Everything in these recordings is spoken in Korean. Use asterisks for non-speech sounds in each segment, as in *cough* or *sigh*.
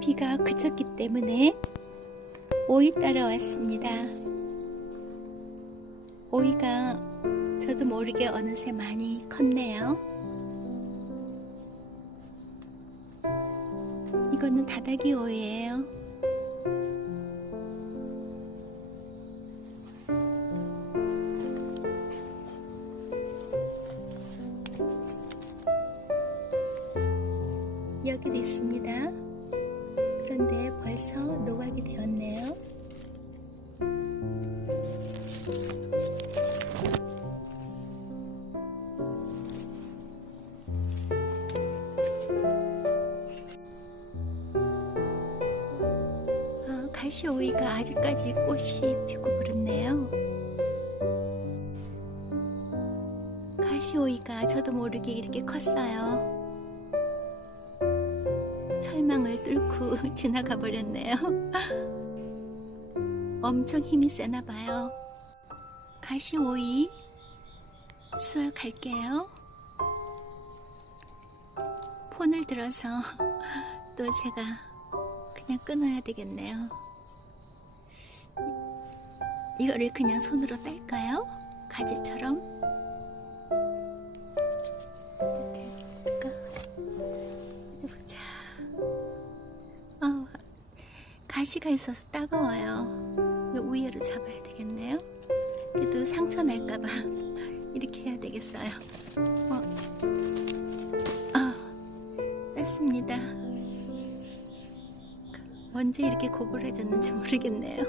비가 그쳤기 때문에 오이 따러 왔습니다. 오이가 저도 모르게 어느새 많이 컸네요. 이거는 다다기 오이예요. 가시오이가 아직까지 꽃이 피고 그렇네요. 가시오이가 저도 모르게 이렇게 컸어요. 철망을 뚫고 *laughs* 지나가 버렸네요. *laughs* 엄청 힘이 세나 봐요. 가시오이 수확할게요. 폰을 들어서 *laughs* 또 제가 그냥 끊어야 되겠네요. 이거를 그냥 손으로 딸까요? 가지처럼? 이렇게 보자. 어, 가시가 있어서 따가워요. 이 위에로 잡아야 되겠네요. 그래도 상처 날까봐 *laughs* 이렇게 해야 되겠어요. 어, 아, 땄습니다. 언제 이렇게 고골해졌는지 모르겠네요.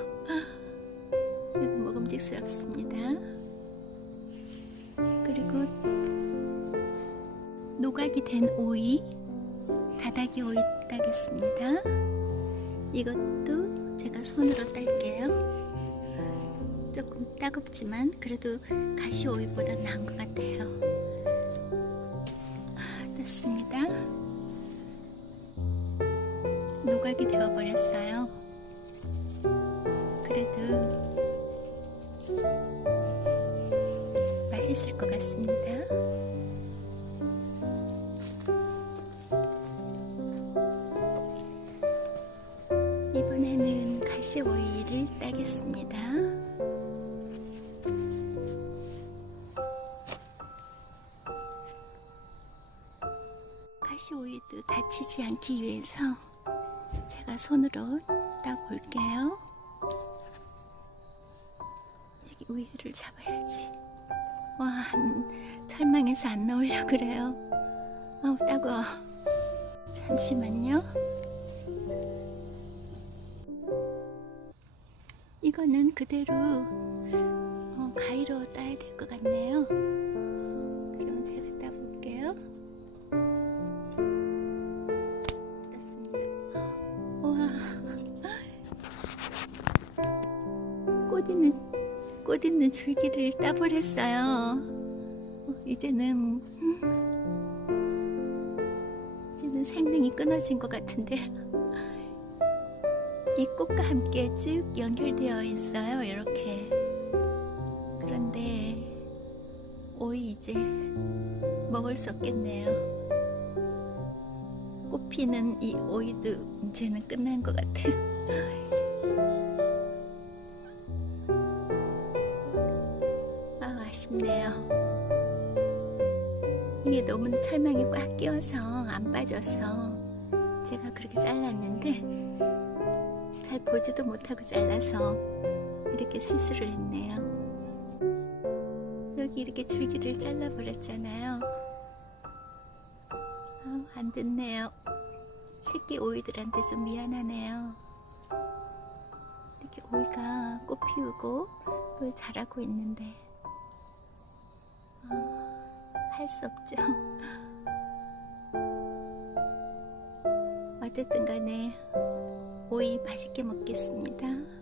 먹음직스럽습니다. 그리고 노각이 된 오이, 다닥이 오이 따겠습니다. 이것도 제가 손으로 딸게요. 조금 따갑지만 그래도 가시 오이보다 나은 것 같아요. 아, 땄습니다. 노각이 되어버렸어요. 맛있을 것 같습니다. 이번에는 가시 오이를 따겠습니다. 가시 오이도 다치지 않기 위해서 제가 손으로 따볼게요. 여기 위를 잡아야지. 와, 철망에서 안 나오려 그래요. 아우 따가워. 잠시만요. 이거는 그대로 어, 가위로 따야 될 것 같네요. 꽃 있는 줄기를 따버렸어요. 어, 이제는 음, 이제는 생명이 끊어진 것 같은데. 이 꽃과 함께 쭉 연결되어 있어요. 이렇게. 그런데 오이 이제 먹을 수 없겠네요. 꽃 피는 이 오이도 이제는 끝난 것 같아요. 아, 아쉽네요. 이게 너무 철망이 꽉 끼어서 안 빠져서 제가 그렇게 잘랐는데 잘 보지도 못하고 잘라서 이렇게 실수를 했네요. 여기 이렇게 줄기를 잘라버렸잖아요. 아, 안 됐네요. 새끼 오이들한테 좀 미안하네요. 이렇게 오이가 꽃 피우고 또 자라고 있는데 수 없죠. *laughs* 어쨌든 간에 오이 맛있게 먹겠습니다.